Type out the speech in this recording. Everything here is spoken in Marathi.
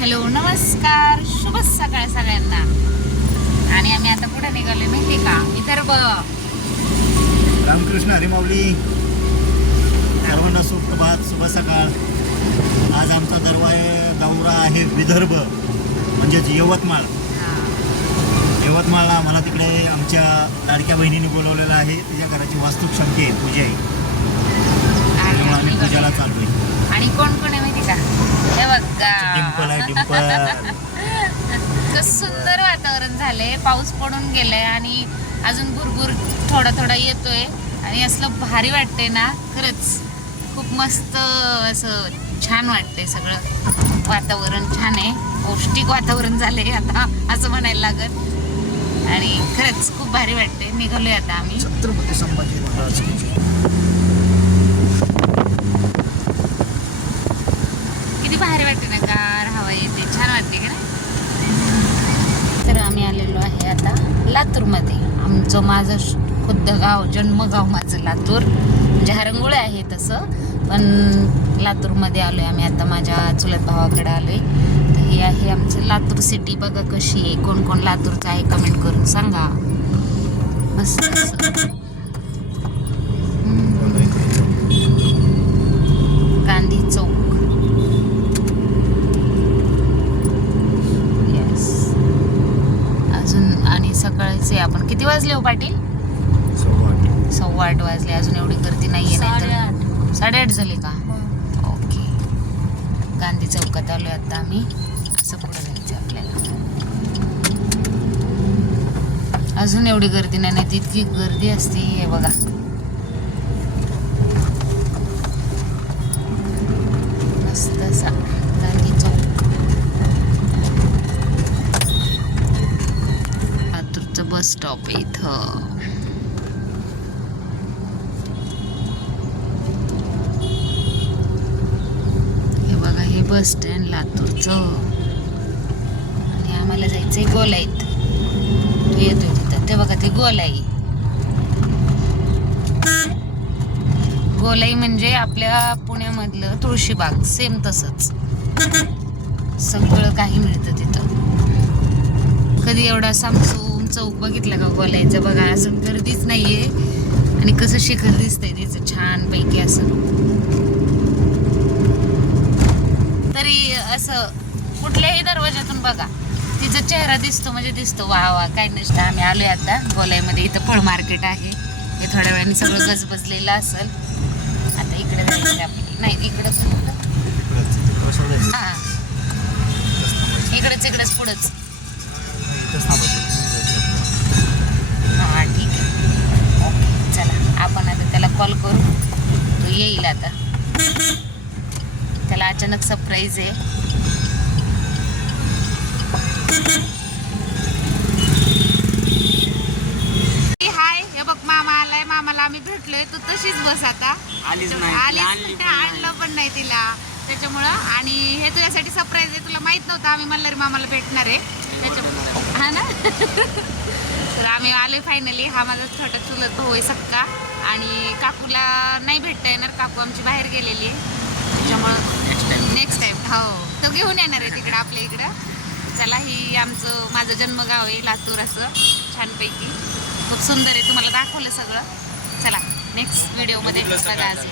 हॅलो नमस्कार शुभ सकाळ सगळ्यांना. आणि आम्ही आता कुठे निघालोय माहिती का? विदर्भ. रामकृष्ण हरिमाऊली. सर्वांना सुप्रभात, शुभ सकाळ. आज आमचा दौरा आहे विदर्भ म्हणजेच यवतमाळ. यवतमाळला मला तिकडे आमच्या लाडक्या बहिणीने बोलवलेलं आहे. तिच्या घराची वास्तुक्षमती आहे, पूजा आहे. त्यामुळे आम्ही पूजाला चाललोय. आणि कोण कोण आहे माहिती का? हे बघा डिंपल आहे, डिंपल. कसं सुंदर वातावरण झालंय. पाऊस पडून गेलाय आणि अजून भुरभुर थोडा थोडा येतोय आणि असलं भारी वाटतंय ना. खरंच खूप मस्त असं छान वाटतंय. सगळं वातावरण छान आहे. पौष्टिक वातावरण झालंय आता असं म्हणायला लागत. आणि खरंच खूप भारी वाटतंय. निघालोय आता आम्ही. छत्रपती संभाजी महाराज. किती भारी वाटते ना, गार हवा येते, छान वाटते का ना. तर आम्ही आलेलो आहे आता लातूरमध्ये. आमचं माझं खुद्द गाव, जन्मगाव माझं लातूर. म्हणजे हरंगुळे आहे तसं, पण लातूरमध्ये आलोय आम्ही आता. माझ्या चुलत भावाकडे आलोय. तर हे आहे आमचं लातूर सिटी. बघा कशी आहे. कोण कोण लातूरचं आहे कमेंट करून सांगा. मस्त गांधी चौक. अजून आणि सकाळचे आपण किती वाजले हो पाटील? 8:15 वाजले. अजून एवढी गर्दी नाहीये. नाही तर 8:30 झाले का? ओके. गांधी चौकात आलोय आता आम्ही. असं पुढे जायचं आपल्याला. अजून एवढी गर्दी नाही, तितकी गर्दी असते. हे बघा मस्त असा गांधी चौक. लातूरचं बस स्टॉप आहे इथं. हे बघा, हे बस स्टँड लातूरचं. आणि आम्हाला जायचंय गोलाईत. तो येतोय तिथं, ते बघा, ते गोलाई. गोलाई म्हणजे आपल्या पुण्यामधलं तुळशीबाग, सेम तसंच. सगळं काही मिळतं तिथं. कधी एवढा सामसूम चौक बघितला का गोलाईचा? बघा, असं गर्दीच नाहीये. आणि कसं शिखर दिसतंय तिचं छान पैकी. असं तरी असं कुठल्याही दरवाजातून बघा तिचा चेहरा दिसतो, म्हणजे दिसतो. वा वा, काय नसतं. आम्ही आलोय आता गोलाईमध्ये. इथं फळ मार्केट आहे. हे थोड्या वेळाने सगळं गजबजलेलं असेल. आता इकडे जायचं आपली. नाही, इकडंच हां, इकडंच पुढंच. हां, ठीक आहे. ओके, चला आपण आता त्याला कॉल करू. तो येईल आता. त्याला अचानक सरप्राईज आहे. हाय, हे बघ, मामा आलाय. मामाला आम्ही भेटलोय. तू तशीच बस आता. आलीच आणलं पण नाही तिला त्याच्यामुळं. आणि हे तुझ्यासाठी सरप्राईज आहे. तुला माहित नव्हतं आम्ही मल्हारी मामाला भेटणार आहे त्याच्यामुळं. हा ना. तर आम्ही आलोय फायनली. हा माझा छोटा चुलत भाऊ आहे, सक्का. आणि काकूला नाही भेटता येणार. काकू आमची बाहेर गेलेली आहे. त्याच्यामुळं नेक्स्ट टाइम हो तो घेऊन येणार आहे तिकडं आपल्या इकडं. चला, ही माझं जन्मगाव आहे लातूर. असं छानपैकी खूप सुंदर आहे. तुम्हाला दाखवलं सगळं. चला नेक्स्ट व्हिडिओमध्ये बघा. अजून